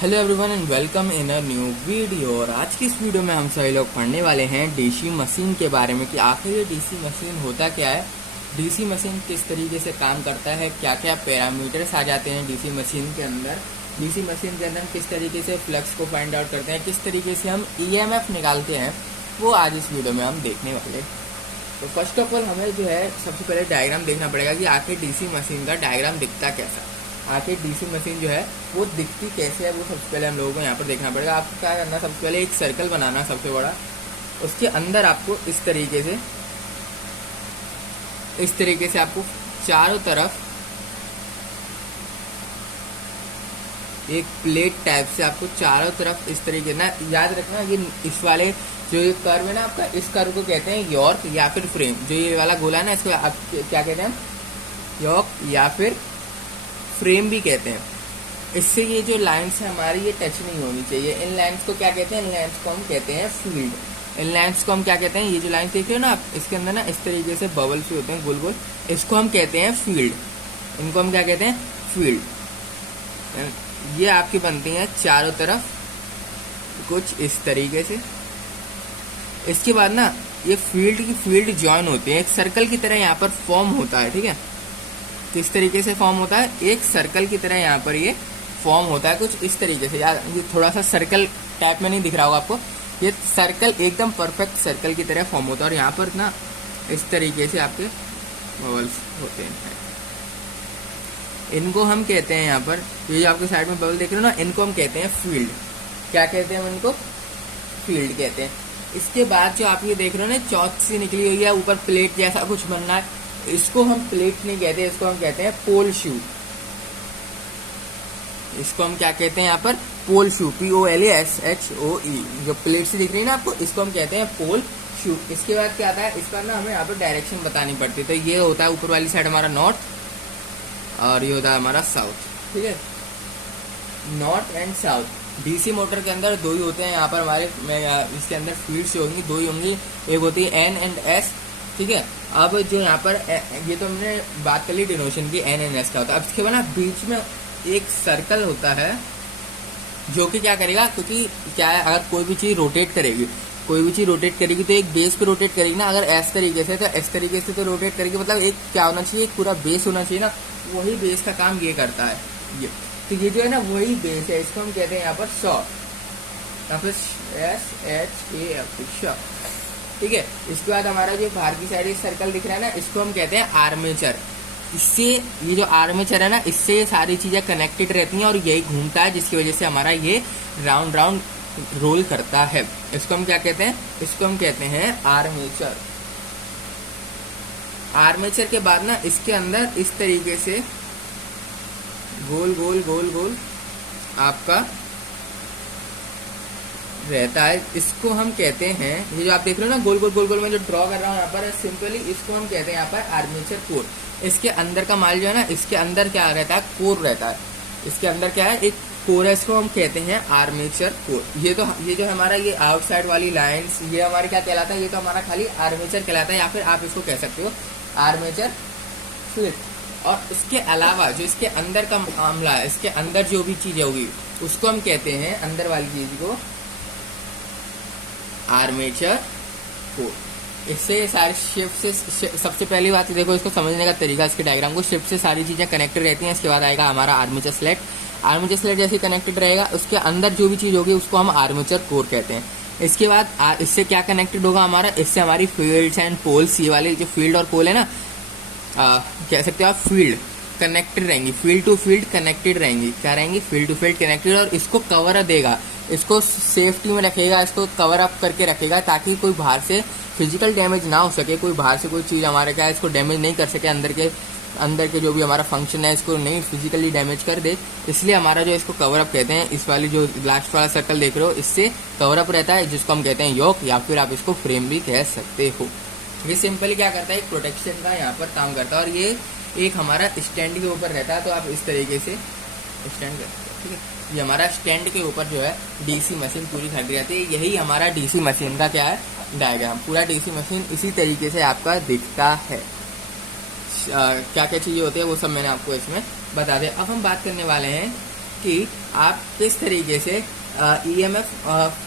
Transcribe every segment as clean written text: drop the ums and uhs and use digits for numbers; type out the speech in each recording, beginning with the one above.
Hello everyone and welcome in a new video. और आज की इस वीडियो में हम सभी लोग पढ़ने वाले हैं डीसी मशीन के बारे में कि आखिर ये डीसी मशीन होता क्या है, डीसी मशीन किस तरीके से काम करता है, क्या क्या पैरामीटर्स आ जाते हैं डीसी मशीन के अंदर, डीसी मशीन के अंदर किस तरीके से फ्लक्स को फाइंड आउट करते हैं, किस तरीके से हम ईएमएफ निकालते हैं, वो आज इस वीडियो में हम देखने वाले। तो फर्स्ट ऑफ ऑल हमें जो है सबसे पहले डायग्राम देखना पड़ेगा कि आखिर डीसी मशीन का डायग्राम दिखता कैसा, आखिर डीसी मशीन जो है वो दिखती कैसे है, वो सबसे पहले हम लोगों को यहाँ पर देखना पड़ेगा। आपको क्या करना, सबसे पहले एक सर्कल बनाना सबसे बड़ा, उसके अंदर आपको इस तरीके से आपको चारों तरफ एक प्लेट टाइप से आपको चारों तरफ इस तरीके ना, याद रखना ये इस वाले जो ये कर्व है ना आपका, इस कर्व को कहते हैं यॉर्क या फिर फ्रेम। जो ये वाला गोला है ना, इसको आप क्या कहते हैं, यॉर्क या फिर फ्रेम भी कहते हैं। इससे ये जो लाइन्स है हमारी ये टच नहीं होनी चाहिए। इन लाइन्स को क्या कहते हैं, इन लाइन्स को हम कहते हैं फील्ड। इन लाइन्स को हम क्या कहते हैं, ये जो लाइन्स देख रहे हो ना आप, इसके अंदर ना इस तरीके से बबल्स भी होते हैं गोल गोल, इसको हम कहते हैं फील्ड। इनको हम क्या कहते हैं, फील्ड। ये आपकी बनती है चारों तरफ कुछ इस तरीके से। इसके बाद ना ये फील्ड ज्वाइन होते हैं, एक सर्कल की तरह यहाँ पर फॉर्म होता है, ठीक है। किस तरीके से फॉर्म होता है, एक सर्कल की तरह यहाँ पर ये फॉर्म होता है कुछ इस तरीके से। यार ये थोड़ा सा सर्कल टाइप में नहीं दिख रहा होगा आपको, ये सर्कल एकदम परफेक्ट सर्कल की तरह फॉर्म होता है। और यहाँ पर ना इस तरीके से आपके बबल्स होते हैं, इनको हम कहते हैं, यहाँ पर ये आपके साइड में बबल देख रहे हो ना, इनको हम कहते हैं फील्ड। क्या कहते हैं हम इनको, फील्ड कहते हैं। इसके बाद जो आप ये देख रहे हो ना, चौथ से निकली हुई है, ऊपर प्लेट जैसा कुछ बनना है, इसको हम प्लेट नहीं कहते, इसको हम कहते हैं पोल शू। इसको हम क्या कहते हैं यहाँ पर, पोल शू, POLESHOE। जो प्लेट से दिख रही है ना आपको, इसको हम कहते हैं पोल शू। इसके बाद क्या आता है, इस पर ना हमें यहाँ पर डायरेक्शन बतानी पड़ती है। तो ये होता है ऊपर वाली साइड हमारा नॉर्थ और ये होता है हमारा साउथ, ठीक है, north and south. DC motor के अंदर दो ही होते हैं यहाँ पर हमारे, इसके अंदर फील्ड्स होंगी, दो ही होंगी, एक होती है N एंड S, ठीक है। अब जो यहाँ पर ये तो हमने बात कर ली डिनोशन की, N एंड S का होता है। अब इसके बाद ना बीच में एक सर्कल होता है जो कि क्या करेगा, क्योंकि क्या है, अगर कोई भी चीज रोटेट करेगी तो एक बेस पे रोटेट करेगी ना, अगर इस तरीके से तो इस तरीके से तो रोटेट करेगी, मतलब एक क्या होना चाहिए, एक पूरा बेस होना चाहिए ना, वही बेस का काम ये करता है। ये तो ये जो है ना वही बेस है, इसको हम कहते हैं यहाँ पर शॉ, यहाँ पर SHAF, ठीक है। इसके बाद हमारा जो बाहर की साइड सर्कल दिख रहा है ना, इसको हम कहते हैं आर्मेचर। इससे ये जो आर्मेचर है ना, इससे ये सारी चीजें कनेक्टेड रहती हैं और यही घूमता है, जिसकी वजह से हमारा ये राउंड राउंड रोल करता है। इसको हम क्या कहते हैं, इसको हम कहते हैं आर्मेचर। आर्मेचर के बाद ना इसके अंदर इस तरीके से गोल गोल गोल गोल आपका रहता है, इसको हम कहते हैं, ये जो आप देख रहे हो ना गोल गोल गोल गोल, मैं जो ड्रॉ कर रहा हूँ यहाँ पर सिंपली, इसको हम कहते हैं यहाँ पर आर्मेचर कोर। इसके अंदर का माल जो है ना, इसके अंदर क्या रहता है, कोर रहता है। इसके अंदर क्या है, एक कोर है, इसको हम कहते हैं आर्मेचर कोर। ये जो हमारा ये आउटसाइड वाली लाइंस, ये हमारे क्या कहलाता है, ये तो हमारा खाली आर्मेचर कहलाता है, या फिर आप इसको कह सकते हो आर्मेचर फ्लिप। और इसके अलावा जो इसके अंदर का मामला है, इसके अंदर जो भी चीजें होगी उसको हम कहते हैं, अंदर वाली चीज को आर्मेचर कोर। इससे सारी शिफ्ट से, सबसे पहली बात देखो इसको समझने का तरीका, इसके डायग्राम को, शिफ्ट से सारी चीजें कनेक्टेड रहती हैं। इसके बाद आएगा हमारा आर्मेचर स्लेट। आर्मेचर स्लेट जैसे कनेक्टेड रहेगा, उसके अंदर जो भी चीज होगी उसको हम आर्मेचर कोर कहते हैं। इसके बाद इससे क्या कनेक्टेड होगा हमारा, इससे हमारी फील्ड्स एंड पोल्स, ये वाली जो फील्ड और पोल है ना, कह सकते हो आप, फील्ड कनेक्टेड रहेंगी, फील्ड टू फील्ड कनेक्टेड रहेंगी। क्या रहेंगी, फील्ड टू फील्ड कनेक्टेड। और इसको कवर देगा, इसको सेफ्टी में रखेगा, इसको कवर अप करके रखेगा, ताकि कोई बाहर से फिजिकल डैमेज ना हो सके, कोई बाहर से कोई चीज़ हमारे क्या है इसको डैमेज नहीं कर सके, अंदर के जो भी हमारा फंक्शन है इसको नहीं फिजिकली डैमेज कर दे। इसलिए हमारा जो इसको कवर अप कहते हैं, इस वाली जो लास्ट वाला सर्कल देख रहे हो, इससे कवर अप रहता है, जिसको हम कहते हैं योक, या फिर आप इसको फ्रेम भी कह सकते हो। ये सिंपली क्या करता है, एक प्रोटेक्शन का यहाँ पर काम करता है। और ये एक हमारा स्टैंड के ऊपर रहता है, तो आप इस तरीके से स्टैंड करते हैं, ठीक है। ये हमारा स्टैंड के ऊपर जो है डीसी मशीन पूरी खड़ी रहती है। यही हमारा डीसी मशीन का क्या है, डायग्राम। पूरा डीसी मशीन इसी तरीके से आपका दिखता है। क्या क्या चीज़ें होती है वो सब मैंने आपको इसमें बता दिया। अब हम बात करने वाले हैं कि आप किस तरीके से ईएमएफ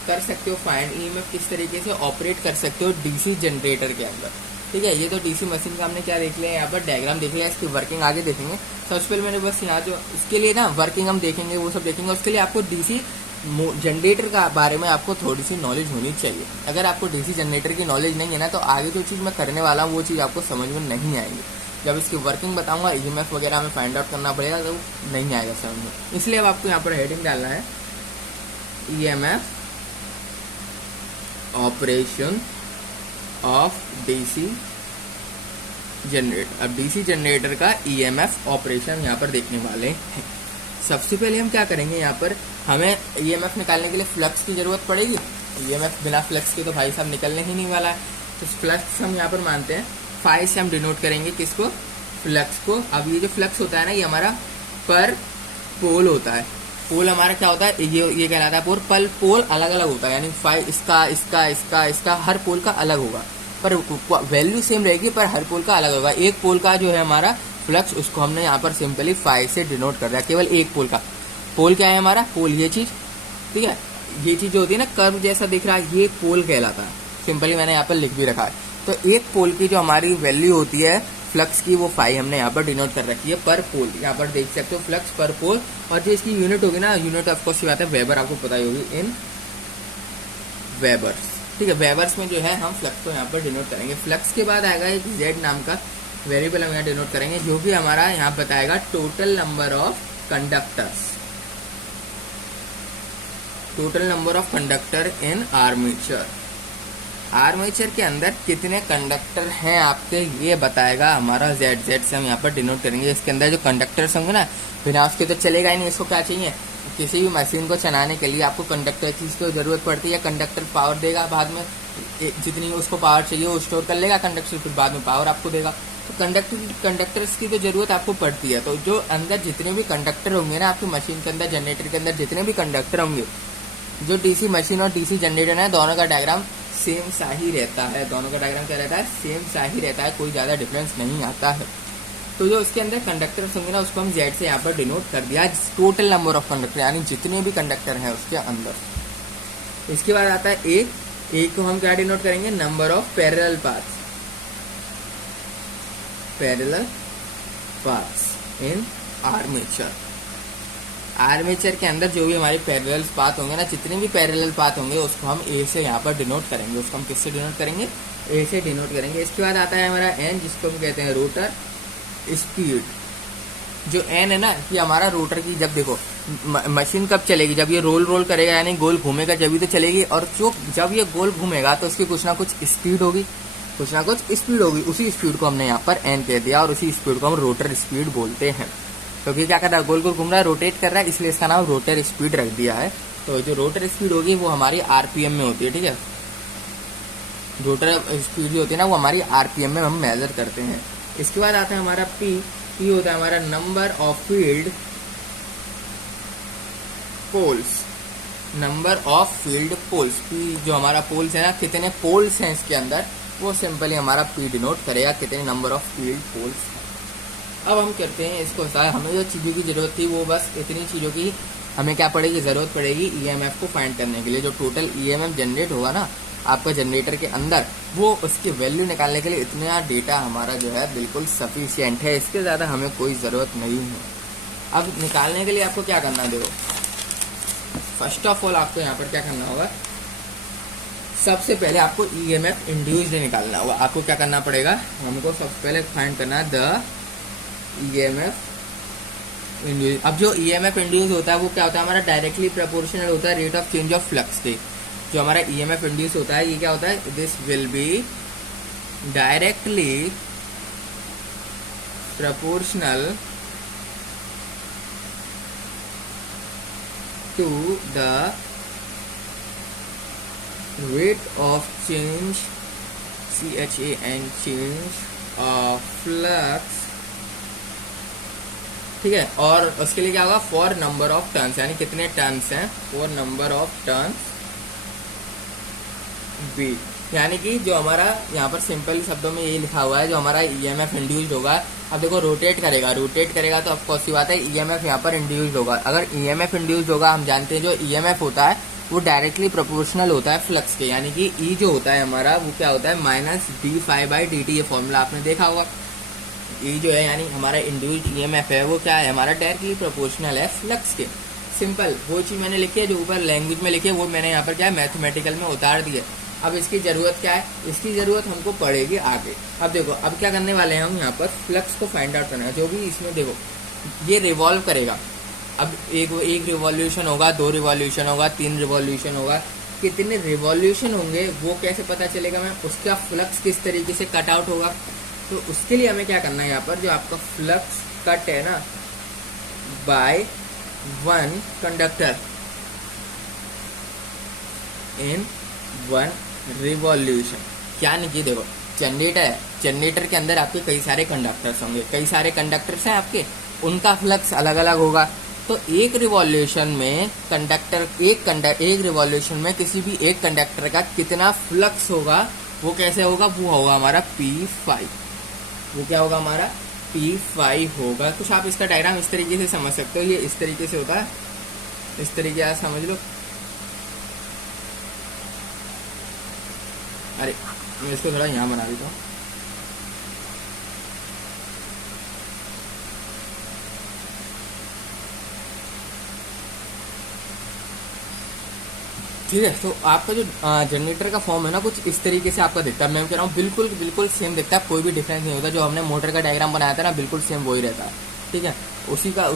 कर सकते हो फाइंड, ईएमएफ किस तरीके से ऑपरेट कर सकते हो डीसी जनरेटर के अंदर। ठीक है, ये तो डीसी मशीन का हमने क्या देख लिया, यहाँ पर डायग्राम देख लिया, इसकी वर्किंग आगे देखेंगे। सबसे पहले मैंने बस यहाँ जो इसके लिए ना वर्किंग हम देखेंगे, वो सब देखेंगे। उसके लिए आपको डीसी जनरेटर का बारे में आपको थोड़ी सी नॉलेज होनी चाहिए। अगर आपको डीसी जनरेटर की नॉलेज नहीं है ना, तो आगे जो चीज़ मैं करने वाला हूँ वो चीज़ आपको समझ में नहीं आएगी। जब इसकी वर्किंग बताऊंगा, ईएमएफ वगैरह हमें फाइंड आउट करना पड़ेगा, तो नहीं आएगा समझ में। इसलिए अब आपको यहाँ पर हेडिंग डालना है EMF operation of DC generator. अब डीसी जनरेटर का ईएमएफ ऑपरेशन यहाँ पर देखने वाले हैं। सबसे पहले हम क्या करेंगे, यहाँ पर हमें ईएमएफ निकालने के लिए फ्लक्स की जरूरत पड़ेगी। ईएमएफ बिना फ्लक्स के तो भाई साहब निकलने ही नहीं वाला है। तो फ्लक्स हम यहाँ पर मानते हैं, फाई से हम डिनोट करेंगे किसको, फ्लक्स को। अब ये जो फ्लक्स होता है ना, ये हमारा पर पोल होता है। पोल हमारा क्या होता है, ये कहलाता है पोल। पर पोल अलग अलग होता है, यानी फाई इसका हर पोल का अलग होगा, पर वैल्यू सेम रहेगी, पर हर पोल का अलग होगा। एक पोल का जो है हमारा फ्लक्स, उसको हमने यहाँ पर सिंपली फाई से डिनोट कर दिया, केवल एक पोल का। पोल क्या है हमारा, पोल ये चीज, ठीक है, ये चीज जो होती है ना कर्व जैसा दिख रहा है, ये पोल कहलाता है। सिंपली मैंने यहाँ पर लिख भी रखा है। तो एक पोल की जो हमारी वैल्यू होती है फ्लक्स की, वो फाई हमने यहाँ पर डिनोट कर रखी है पर पोल। यहाँ पर देख सकते हो फ्लक्स पर पोल। और जो इसकी यूनिट होगी ना, यूनिट ऑफकोर्स की बात है वेबर, आपको पता ही होगी, इन वेबर्स। ठीक है, वेबर्स में जो है हम फ्लक्स को यहाँ पर डिनोट करेंगे। फ्लक्स के बाद आएगा एक जेड नाम का वेरिएबल, हम यहाँ डिनोट करेंगे, जो कि हमारा यहाँ बताएगा total number of conductors, total number of conductor in armature. Armature के अंदर कितने कंडक्टर हैं आपके, ये बताएगा हमारा जेड। जेड से हम यहाँ पर डिनोट करेंगे। इसके अंदर जो कंडक्टर्स होंगे ना, बिना उसके तो चलेगा ही नहीं। इसको क्या चाहिए, किसी भी मशीन को चलाने के लिए आपको कंडक्टर की तो जरूरत पड़ती है। कंडक्टर पावर देगा, बाद में जितनी उसको पावर चाहिए वो स्टोर कर लेगा कंडक्टर, फिर बाद में पावर आपको देगा। तो कंडक्टर्स की तो जरूरत आपको पड़ती है। तो जो अंदर जितने भी कंडक्टर होंगे ना आपकी मशीन के अंदर, जनरेटर के अंदर जितने भी कंडक्टर होंगे, जो डीसी मशीन और डीसी जनरेटर है, दोनों का डायग्राम सेम सा ही रहता है। दोनों का डायग्राम क्या रहता है, सेम सा ही रहता है, कोई ज़्यादा डिफरेंस नहीं आता है। तो जो उसके अंदर कंडक्टर्स होंगे ना, उसको हम जेड से यहाँ पर डिनोट कर दिया, टोटल नंबर ऑफ कंडक्टर, यानी जितने भी कंडक्टर हैं उसके अंदर। इसके बाद आता है एक को हम क्या डिनोट करेंगे, number of parallel paths, parallel paths in armature. Armature के अंदर जो भी हमारे पैरेलल पाथ होंगे ना, जितने भी पैरेलल पाथ होंगे, उसको हम ए से यहाँ पर डिनोट करेंगे। उसको हम किससे डिनोट करेंगे, ए से डिनोट करेंगे। इसके बाद आता है हमारा एन, जिसको हम कहते हैं रोटर स्पीड। जो एन है ना, कि हमारा रोटर की, जब देखो मशीन कब चलेगी, जब ये रोल करेगा, यानी गोल घूमेगा, जब तो चलेगी। और जब ये गोल घूमेगा तो उसकी कुछ ना कुछ स्पीड होगी, उसी स्पीड को हमने यहाँ पर एन कह दिया, और उसी स्पीड को हम रोटर स्पीड बोलते हैं। क्योंकि क्या कर रहा है, गोल घूम रहा है, रोटेट कर रहा है, इसलिए इसका नाम रोटर स्पीड रख दिया है। तो जो रोटर स्पीड होगी वो हमारी आरपीएम में होती है। ठीक है, रोटर स्पीड जो होती है ना, वो हमारी आरपीएम में हम मेजर करते हैं। इसके बाद आता है हमारा पी होता है हमारा number of field poles, number of field poles. P जो हमारा पोल्स है ना, कितने पोल्स हैं इसके अंदर, वो सिंपली हमारा पी डिनोट करेगा, कितने नंबर ऑफ फील्ड पोल्स। अब हम करते हैं इसको, हमें जो चीज़ों की ज़रूरत थी वो बस इतनी चीज़ों की हमें क्या पड़ेगी, ज़रूरत पड़ेगी ईएमएफ को फाइंड करने के लिए। जो टोटल ईएमएफ जनरेट होगा ना आपका जनरेटर के अंदर, वो उसकी वैल्यू निकालने के लिए इतना डेटा हमारा जो है बिल्कुल सफिशिएंट है। इसके ज़्यादा हमें कोई ज़रूरत नहीं है। अब निकालने के लिए आपको क्या करना है, देखो फर्स्ट ऑफ ऑल आपको यहाँ पर क्या करना होगा, सबसे पहले आपको ईएमएफ इंड्यूस्ड निकालना होगा। आपको क्या करना पड़ेगा, हमको सबसे पहले फाइंड करना है द ईएमएफ इंड्यूस। अब जो ईएमएफ इंड्यूस होता है वो क्या होता है, हमारा डायरेक्टली प्रोपोर्शनल होता है rate of change of flux के। जो हमारा ईएमएफ इंड्यूस होता है, ये क्या होता है, this will be directly proportional to the rate of change, CHAN, change of flux। ठीक है, और उसके लिए क्या होगा, फॉर नंबर ऑफ टर्न्स, यानी कितने टर्न्स हैं, for number of turns be. यानी कि जो हमारा यहाँ पर सिंपल शब्दों में ये लिखा हुआ है, जो हमारा ईएमएफ इंड्यूस्ड होगा अब देखो रोटेट करेगा तो ऑफकोर्स सी बात है ईएमएफ यहाँ पर इंड्यूस्ड होगा। अगर ईएमएफ इंड्यूस्ड होगा, हम जानते हैं जो ईएमएफ होता है वो डायरेक्टली प्रोपोर्शनल होता है फ्लक्स के, यानी कि ई जो होता है हमारा वो क्या होता है माइनस d∅dt। ये फॉर्मूला आपने देखा होगा। ई जो है यानी हमारा इंड्यूस्ड ईएमएफ है वो क्या है हमारा डायरेक्टली प्रोपोर्शनल है फ्लक्स के। सिंपल वो चीज मैंने लिखी है, जो ऊपर लैंग्वेज में लिखी है वो मैंने यहाँ पर क्या है मैथमेटिकल में उतार दी है। अब इसकी जरूरत क्या है, इसकी जरूरत हमको पड़ेगी आगे। अब देखो अब क्या करने वाले हैं हम यहाँ पर फ्लक्स को फाइंड आउट करना है। जो भी इसमें देखो ये रिवॉल्व करेगा, अब एक रिवॉल्यूशन होगा, 2 रिवॉल्यूशन होगा, 3 रिवॉल्यूशन होगा, कितने रिवॉल्यूशन होंगे वो कैसे पता चलेगा मैम, उसका फ्लक्स किस तरीके से कट आउट होगा। तो उसके लिए हमें क्या करना है, यहाँ पर जो आपका फ्लक्स कट है ना बाय 1 कंडक्टर इन 1 रिवॉल्यूशन। क्या नहीं, देखो जनरेटर है, जनरेटर के अंदर आपके कई सारे कंडक्टर्स होंगे, कई सारे कंडक्टर्स हैं आपके, उनका फ्लक्स अलग अलग होगा। तो एक रिवॉल्यूशन में एक रिवॉल्यूशन में किसी भी एक कंडक्टर का कितना फ्लक्स होगा वो कैसे होगा, वो होगा हमारा P5। वो क्या होगा हमारा P5 होगा। कुछ आप इसका डायग्राम इस तरीके से समझ सकते हो, ये इस तरीके से होता है, इस तरीके से समझ लो। अरे मैं इसको थोड़ा यहाँ बना देता हूँ। ठीक है, तो आपका जो जनरेटर का फॉर्म है ना कुछ इस तरीके से आपका दिखता है। मैं कह रहा हूँ बिल्कुल सेम दिखता है, कोई भी डिफरेंस नहीं होता। जो हमने मोटर का डायग्राम बनाया था ना बिल्कुल सेम वही रहता है। ठीक है, उसी का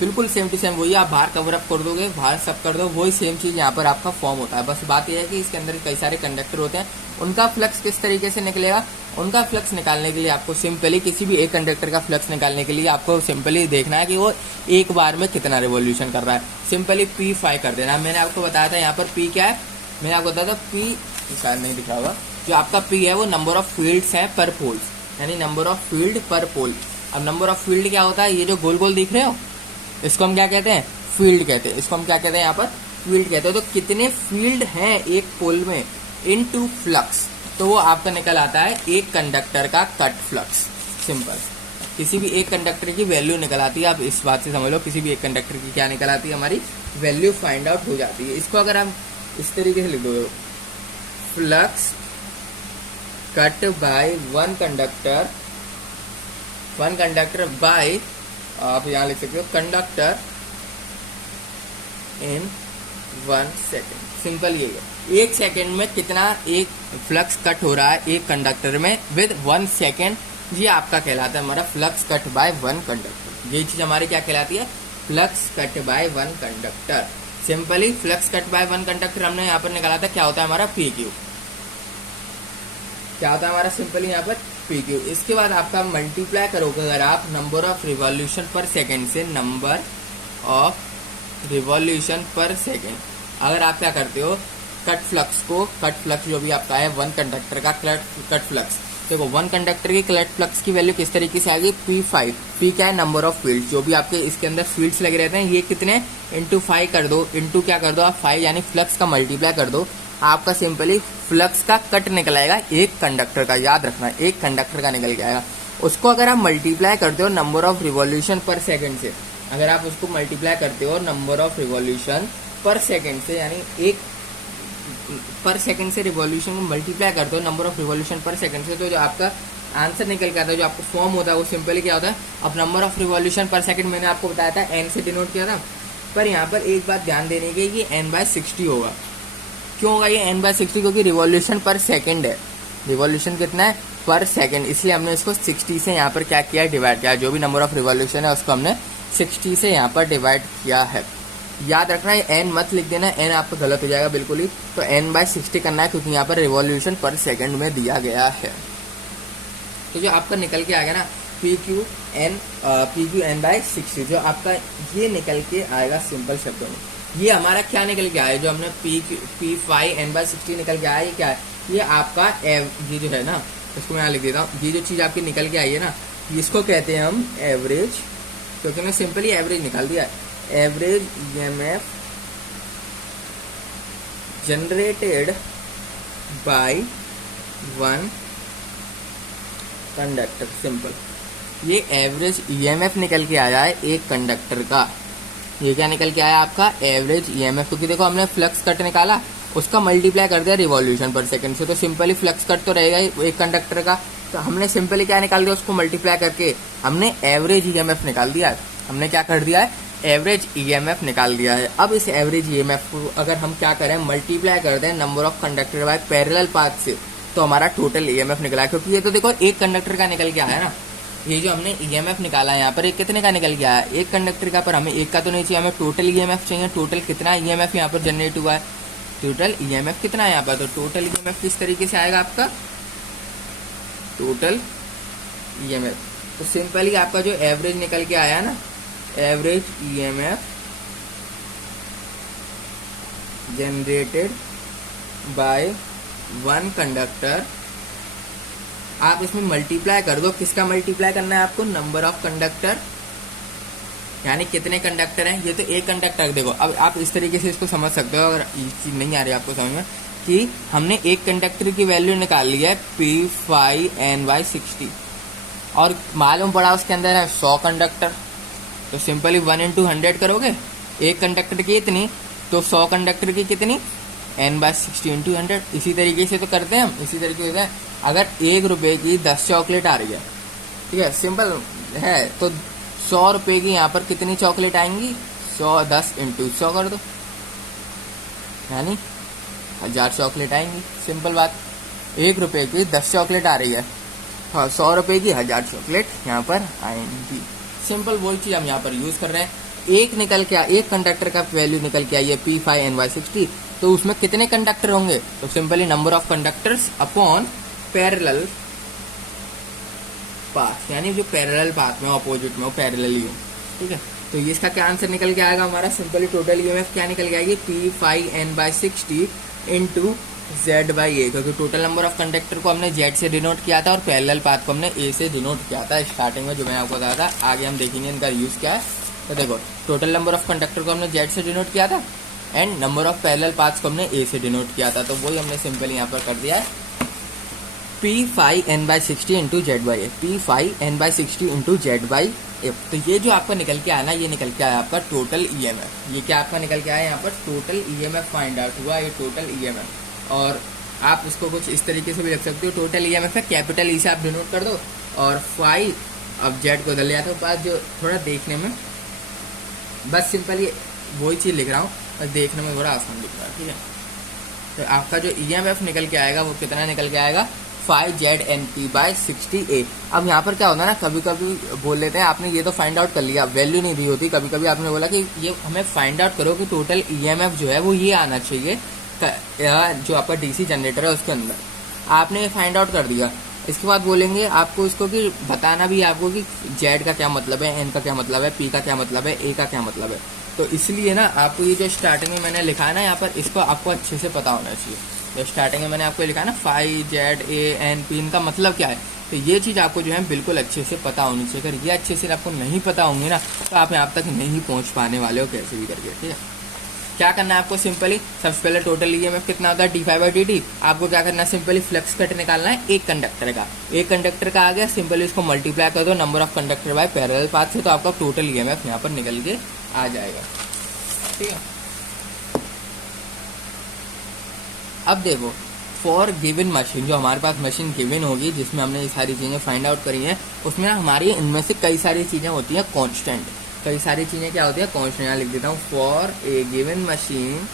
बिल्कुल सेम टू सेम वही। आप बाहर कवर अप कर दोगे, बाहर सब कर दो, वही सेम चीज यहाँ पर आपका फॉर्म होता है। बस बात यह है कि इसके अंदर कई सारे कंडक्टर होते हैं, उनका फ्लक्स किस तरीके से निकलेगा। उनका फ्लक्स निकालने के लिए आपको सिंपली किसी भी एक कंडक्टर का फ्लक्स निकालने के लिए आपको सिंपली देखना है कि वो एक बार में कितना रिवॉल्यूशन कर रहा है। सिंपली P5 कर देना। मैंने आपको बताया था यहाँ पर P क्या है, मैंने आपको बताया था P शायद नहीं दिखा होगा। जो आपका P है वो नंबर ऑफ फील्ड्स है पर पोल्स, यानी नंबर ऑफ फील्ड पर पोल। अब नंबर ऑफ फील्ड क्या होता है, ये जो गोल गोल दिख रहे हो इसको हम क्या कहते हैं, फील्ड कहते हैं। इसको हम क्या कहते हैं यहाँ पर, फील्ड कहते हैं। तो कितने फील्ड हैं एक पोल में इनटू फ्लक्स, तो वो आपका निकल आता है एक कंडक्टर का कट फ्लक्स। सिंपल, किसी भी एक कंडक्टर की वैल्यू निकल आती है। आप इस बात से समझ लो, किसी भी एक कंडक्टर की क्या निकल आती है, हमारी वैल्यू फाइंड आउट हो जाती है। इसको अगर हम इस तरीके से लिख दो, flux cut by one conductor by, आप यहां लिख सकते हो कंडक्टर इन 1 सेकेंड। सिंपल ये है, 1 सेकेंड में कितना एक फ्लक्स कट हो रहा है एक कंडक्टर में विद 1 सेकेंड, ये आपका कहलाता है हमारा फ्लक्स कट बाय 1 कंडक्टर। ये चीज हमारी क्या कहलाती है, flux cut bye 1 conductor. Simply flux cut bye 1 conductor हमने यहाँ पर निकाला था, क्या होता है हमारा PQ। क्या होता है हमारा सिंपली यहाँ पर PQ। इसके बाद आपका मल्टीप्लाई करोगे अगर आप नंबर ऑफ रिवॉल्यूशन पर सेकेंड से, नंबर ऑफ रिवॉल्यूशन पर सेकेंड, अगर आप क्या करते हो कट फ्लक्स जो भी आपका है 1 कंडक्टर का कट फ्लक्स, देखो 1 कंडक्टर की कट फ्लक्स की वैल्यू किस तरीके से आएगी, P5। P क्या है, नंबर ऑफ फील्ड, जो भी आपके इसके अंदर फील्ड्स लगे रहते हैं, ये कितने इंटू 5 कर दो, इंटू क्या कर दो आप 5, यानी फ्लक्स का मल्टीप्लाई कर दो, आपका सिंपली फ्लक्स का कट निकल आएगा एक कंडक्टर का। याद रखना, एक कंडक्टर का निकल के आएगा। उसको अगर आप मल्टीप्लाई करते हो नंबर ऑफ रिवॉल्यूशन पर सेकेंड से, अगर आप उसको मल्टीप्लाई करते हो नंबर ऑफ रिवॉल्यूशन पर सेकेंड से, यानी एक पर सेकेंड से रिवॉल्यूशन को मल्टीप्लाई करते हो नंबर ऑफ रिवॉल्यूशन पर सेकेंड से, तो जो आपका आंसर निकल के आता है, जो आपको फॉर्म होता है वो सिंपली क्या होता है। अब नंबर ऑफ रिवॉल्यूशन पर सेकेंड मैंने आपको बताया था n से डिनोट किया था, पर यहाँ पर एक बात ध्यान देने की, ये n/60 होगा। क्यों होगा ये n/60, क्योंकि रिवॉल्यूशन पर सेकेंड है, रिवॉल्यूशन कितना है पर सेकेंड, इसलिए हमने इसको 60 से यहाँ पर क्या किया, डिवाइड किया। जो भी नंबर ऑफ रिवॉल्यूशन है उसको हमने 60 से यहाँ पर डिवाइड किया है। याद रखना ये n मत लिख देना, n आपका गलत हो जाएगा बिल्कुल ही। तो n/60 करना है, क्योंकि यहाँ पर रिवॉल्यूशन पर सेकेंड में दिया गया है। तो जो आपका निकल के आ गया ना PQ n/60, जो आपका ये निकल के आएगा सिंपल शब्दों में, ये हमारा क्या निकल के आया, जो हमने P5 n/60 निकल के आया, ये क्या है, ये आपका ये जो है ना, इसको मैं यहाँ लिख देता हूँ। ये जो चीज आपकी निकल के आई है ना, इसको कहते हैं हम एवरेज, क्योंकि हमने सिंपली एवरेज निकाल दिया है। Average EMF generated by 1 conductor. Simple, ये एवरेज ईएमएफ निकल के आया है एक कंडक्टर का। ये क्या निकल के आया आपका एवरेज ईएमएफ, क्योंकि देखो हमने फ्लक्स कट निकाला, उसका मल्टीप्लाई कर दिया रिवॉल्यूशन पर सेकंड से, तो सिंपली फ्लक्स कट तो रहेगा ही एक कंडक्टर का, तो हमने सिंपली क्या निकाल दिया, उसको मल्टीप्लाई करके हमने एवरेज ईएमएफ निकाल दिया है। हमने क्या कर दिया है, एवरेज ईएमएफ निकाल दिया है। अब इस एवरेज ईएमएफ को अगर हम क्या करें, मल्टीप्लाई कर दें number of conductor by parallel path से, तो हमारा टोटल ईएमएफ निकला है। क्योंकि ये तो देखो एक कंडक्टर का निकल के आया ना, ये जो हमने ईएमएफ निकाला है यहाँ पर, एक कितने का निकल गया है, एक कंडक्टर का, पर हमें एक का तो नहीं चाहिए, हमें टोटल ईएमएफ चाहिए। टोटल कितना ईएमएफ यहाँ पर जनरेट हुआ है, टोटल ईएमएफ कितना है यहाँ पर, तो टोटल ईएमएफ किस तरीके से आएगा आपका, टोटल ईएमएफ, तो सिंपली आपका जो एवरेज निकल के आया ना, average EMF generated by one conductor, आप इसमें मल्टीप्लाई कर दो, किसका मल्टीप्लाई करना है आपको, नंबर ऑफ कंडक्टर, यानी कितने कंडक्टर हैं। ये तो एक कंडक्टर, देखो अब आप इस तरीके से इसको समझ सकते हो, अगर ये चीज नहीं आ रही आपको समझ में, कि हमने एक कंडक्टर की वैल्यू निकाल ली है P5N/60, और मालूम पड़ा उसके अंदर है 100 कंडक्टर, तो सिंपली 1 × 100 करोगे, एक कंडक्टर की इतनी, तो 100 कंडक्टर की कितनी, N/60 × 100। इसी तरीके से तो करते हैं हम, इसी तरीके से अगर 1 रुपए की 10 चॉकलेट आ रही है, ठीक है, सिंपल है, तो 100 रुपए की यहाँ पर कितनी चॉकलेट आएंगी, 10 × 100 कर दो, यानी 1000 चॉकलेट आएंगी। सिंपल बात, 1 रुपए की 10 चॉकलेट आ रही है, हाँ 100 रुपए की 1000 चॉकलेट यहाँ पर आएंगी। सिंपल वही चीज हम यहाँ पर यूज कर रहे हैं। एक निकल के एक कंडक्टर का वैल्यू निकल के आई है P5N/60, तो उसमें कितने कंडक्टर होंगे, तो simply number of conductors upon parallel path, यानी जो पैरेलल पाथ में ऑपोजिट में वो पैरेलल ही हो, ठीक है। तो ये इसका क्या आंसर निकल के आएगा हमारा, सिंपली टोटल ईएमएफ क्या निकल के आएगी, P5N/60 × Z/A, क्योंकि टोटल नंबर ऑफ कंडक्टर को हमने Z से डिनोट किया था और पैरेलल पाथ को हमने A से डिनोट किया था स्टार्टिंग में, जो मैंने आपको बताया था। आगे हम देखेंगे इनका यूज क्या है। तो देखो टोटल नंबर ऑफ कंडक्टर को हमने Z से डिनोट किया था and number of parallel paths को हमने A से डिनोट किया था, तो वही हमने सिंपली यहाँ पर कर दिया है P5N/60 × Z/A, P5N/60 × Z/A। तो ये जो आपका निकल के आया ना, ये निकल के आया आपका टोटल ईएमएफ। ये क्या आपका निकल के आया यहाँ पर, टोटल ईएमएफ फाइंड आउट हुआ, ये टोटल ईएमएफ। और आप इसको कुछ इस तरीके से भी लिख सकते हो, टोटल ईएमएफ है कैपिटल ई से आप डिनोट कर दो और 5, अब जेड को उधर ले जाते हो, बात जो थोड़ा देखने में बस सिंपली वही चीज लिख रहा हूँ, बस देखने में थोड़ा आसान दिख रहा है, ठीक है। तो आपका जो ईएमएफ निकल के आएगा वो कितना निकल के आएगा, 5ZNP/60A। अब यहाँ पर क्या होता है ना, कभी कभी बोल लेते हैं आपने ये तो फाइंड आउट कर लिया, वैल्यू नहीं दी होती, कभी कभी आपने बोला कि ये हमें फाइंड आउट करो कि टोटल ईएमएफ जो है वो ये आना चाहिए जो आपका डीसी जनरेटर है उसके अंदर। आपने ये फाइंड आउट कर दिया, इसके बाद बोलेंगे आपको इसको कि बताना भी आपको कि जेड का क्या मतलब है, एन का क्या मतलब है, पी का क्या मतलब है, ए का क्या मतलब है। तो इसलिए ना आपको ये जो स्टार्टिंग में मैंने लिखा है ना यहाँ पर, इसको आपको अच्छे से पता होना चाहिए। तो स्टार्टिंग में मैंने आपको लिखा है ना 5ZANP, इनका मतलब क्या है, तो ये चीज़ आपको जो है बिल्कुल अच्छे से पता होनी चाहिए। अगर ये अच्छे से आपको नहीं पता होंगे ना, तो आप यहाँ तक नहीं पहुँच पाने वाले हो कैसे भी करके, ठीक है। क्या करना है आपको, सिंपली सबसे पहले टोटल ईएमएफ कितना होता है d5/dt, आपको क्या करना है, सिंपली फ्लक्स कट निकालना है एक कंडक्टर का। एक कंडक्टर का आ गया, सिंपली इसको मल्टीप्लाई कर दो number of conductor by parallel path से, तो आपका टोटल ईएमएफ यहाँ पर निकल के आ जाएगा, ठीक है। अब देखो फॉर गिवन मशीन, जो हमारे पास मशीन गिवन होगी जिसमें हमने ये सारी चीजें फाइंड आउट करी हैं, उसमें हमारी इनमें से कई सारी चीजें होती हैं कांस्टेंट। कई सारी चीजें क्या होती है कांस्टेंट, यहाँ लिख देता हूँ, for a given machine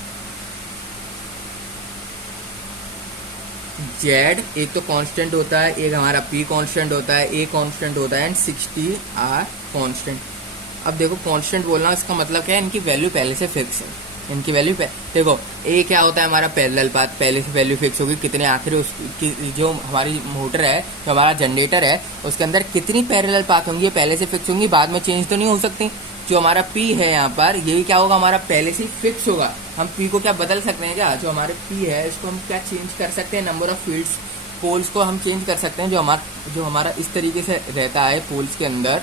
Z एक तो कांस्टेंट होता है, एक हमारा पी कांस्टेंट होता है, ए कांस्टेंट होता है एंड 60 आर कांस्टेंट। अब देखो कांस्टेंट बोलना इसका मतलब क्या है, इनकी वैल्यू पहले से फिक्स है, इनकी वैल्यू देखो ए क्या होता है हमारा पैरेलल पाथ, पहले से वैल्यू फिक्स होगी, कितने आखिर उसकी जो हमारी मोटर है, जो हमारा जनरेटर है, उसके अंदर कितनी पैरेलल पाथ होंगी, पहले से फिक्स होंगी, बाद में चेंज तो नहीं हो सकती। जो हमारा पी है यहाँ पर, यही क्या होगा, हमारा पहले से फिक्स होगा। हम पी को क्या बदल सकते हैं क्या, जो हमारे पी है इसको हम क्या चेंज कर सकते हैं, नंबर ऑफ फील्ड्स पोल्स को हम चेंज कर सकते हैं। जो हमारा इस तरीके से रहता है पोल्स के अंदर,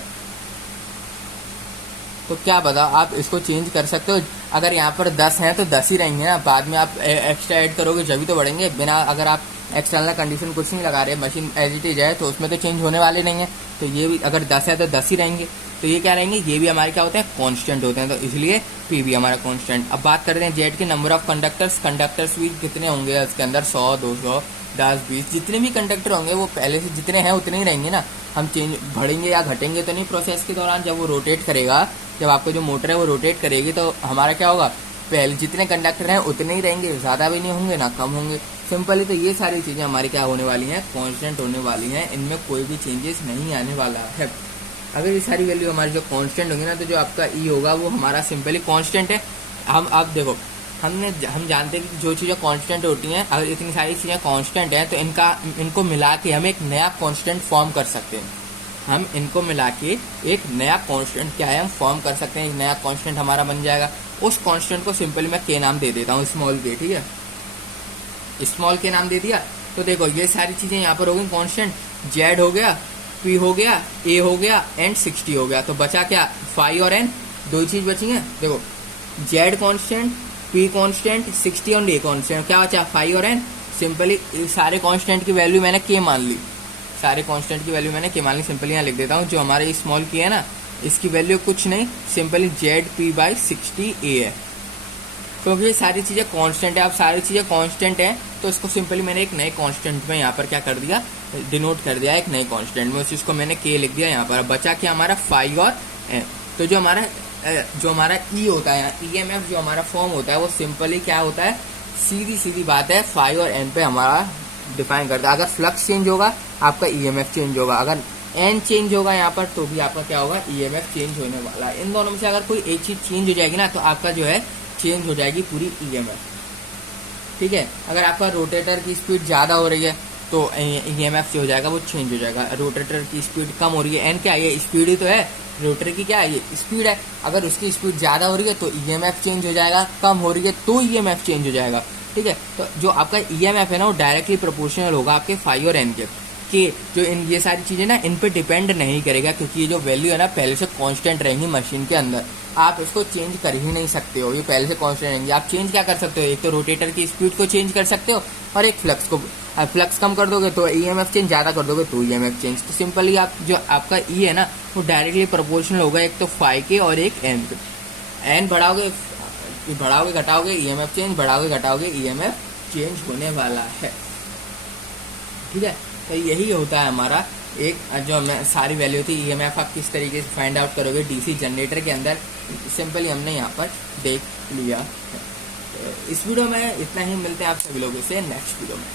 तो क्या पता आप इसको चेंज कर सकते हो। अगर यहाँ पर 10 हैं तो 10 ही रहेंगे ना, बाद में आप एक्स्ट्रा ऐड करोगे जब भी तो बढ़ेंगे। बिना अगर आप एक्सटर्नल कंडीशन कुछ नहीं लगा रहे, मशीन एज इट इज है, तो उसमें तो चेंज होने वाले नहीं है। तो ये भी अगर 10 है तो 10 ही रहेंगे। तो ये क्या रहेंगे, ये भी हमारे क्या होते हैं, कांस्टेंट होते हैं। तो इसलिए पी भी हमारा कांस्टेंट। अब बात करते हैं जेड के नंबर ऑफ कंडक्टर्स भी कितने होंगे इसके अंदर, 100, 200, 10, 20, जितने भी कंडक्टर होंगे वो पहले से जितने हैं उतने ही रहेंगे ना। हम चेंज बढ़ेंगे या घटेंगे तो नहीं प्रोसेस के दौरान। जब वो रोटेट करेगा, जब आपका जो मोटर है वो रोटेट करेगी, तो हमारा क्या होगा, पहले जितने कंडक्टर हैं उतने ही रहेंगे, ज़्यादा भी नहीं होंगे ना कम होंगे। सिंपली तो ये सारी चीज़ें हमारी क्या होने वाली हैं, कांस्टेंट होने वाली हैं। इनमें कोई भी चेंजेस नहीं आने वाला है। अगर ये सारी वैल्यू हमारी जो कांस्टेंट होंगी ना, तो जो आपका ई होगा वो हमारा सिंपली कांस्टेंट है। हम अब देखो, हम जानते हैं कि जो चीज़ें कांस्टेंट होती हैं, अगर इतनी सारी चीज़ें कांस्टेंट हैं तो इनको मिला के हम एक नया कांस्टेंट फॉर्म कर सकते हैं। हम इनको मिला के एक नया कांस्टेंट क्या है, हम फॉर्म कर सकते हैं। एक नया कांस्टेंट हमारा बन जाएगा। उस कांस्टेंट को सिंपली मैं के नाम दे देता हूँ, स्मॉल के, ठीक है, स्मॉल के नाम दे दिया। तो देखो ये सारी चीज़ें यहाँ पर हो गई कांस्टेंट। जेड हो गया, पी हो गया, ए हो गया, एंड 60 हो गया। तो बचा क्या, फाई और एन, दो ही चीज बची है। देखो जेड कांस्टेंट, पी कांस्टेंट, 60 और ए कांस्टेंट, क्या बचा, फाई और एन। सिंपली सारे कांस्टेंट की वैल्यू मैंने के मान ली, सारे कांस्टेंट की वैल्यू मैंने के मान ली। सिंपली यहाँ लिख देता हूँ, जो हमारे स्मॉल की है ना, इसकी वैल्यू कुछ नहीं, सिंपली जेड पी बाई 60 ए है। क्योंकि ये सारी चीज़ें कांस्टेंट है। अब सारी चीज़ें कांस्टेंट है तो इसको सिंपली मैंने एक नए कांस्टेंट में यहाँ पर क्या कर दिया, डिनोट कर दिया एक नए कांस्टेंट में। उस चीज़ को मैंने के लिख दिया यहाँ पर। बचा क्या हमारा, फाई और एन। तो जो हमारा ई होता है, ईएमएफ जो हमारा फॉर्म होता है, वो सिंपली क्या होता है, सीधी बात है, फाई और एन पे हमारा डिफाइन करता है। अगर फ्लक्स चेंज होगा आपका ईएमएफ चेंज होगा, अगर एन चेंज होगा यहाँ पर तो भी आपका क्या होगा, ईएमएफ चेंज होने वाला है। इन दोनों में से अगर कोई एक चीज चेंज हो जाएगी ना, तो आपका जो है चेंज हो जाएगी पूरी ईएमएफ, ठीक है। अगर आपका रोटेटर की स्पीड ज़्यादा हो रही है तो ईएमएफ जो हो जाएगा वो चेंज हो जाएगा। रोटेटर की स्पीड कम हो रही है, एन क्या है, ये स्पीड ही तो है, रोटर की क्या है, ये स्पीड है। अगर उसकी स्पीड ज़्यादा हो रही है तो ईएमएफ चेंज हो जाएगा, कम हो रही है तो ईएमएफ चेंज हो जाएगा, ठीक है। तो जो आपका ईएमएफ है ना, वो डायरेक्टली प्रोपोर्शनल होगा आपके फाई और एन के जो ये सारी चीज़ें ना इन पे डिपेंड नहीं करेगा, क्योंकि ये जो वैल्यू है ना पहले से कांस्टेंट रहेंगी मशीन के अंदर। आप इसको चेंज कर ही नहीं सकते हो, ये पहले से कांस्टेंट रहेंगे। आप चेंज क्या कर सकते हो, एक तो रोटेटर की स्पीड को चेंज कर सकते हो और एक फ्लक्स को। फ्लक्स कम कर दोगे तो ईएमएफ चेंज, ज़्यादा कर दोगे तो ईएमएफ चेंज। तो सिंपली आप जो आपका ई है ना, वो डायरेक्टली प्रोपोर्शनल होगा एक तो फाई के और एक एन पे। एन बढ़ाओगे घटाओगे ईएमएफ चेंज, बढ़ाओगे घटाओगे ईएमएफ चेंज होने वाला है, ठीक है। तो यही होता है हमारा एक जो सारी वैल्यू थी ईएमएफ आप किस तरीके से फाइंड आउट करोगे डीसी जनरेटर के अंदर, सिंपली हमने यहाँ पर देख लिया। इस वीडियो में इतना ही, मिलते हैं आप सभी लोगों से नेक्स्ट वीडियो में।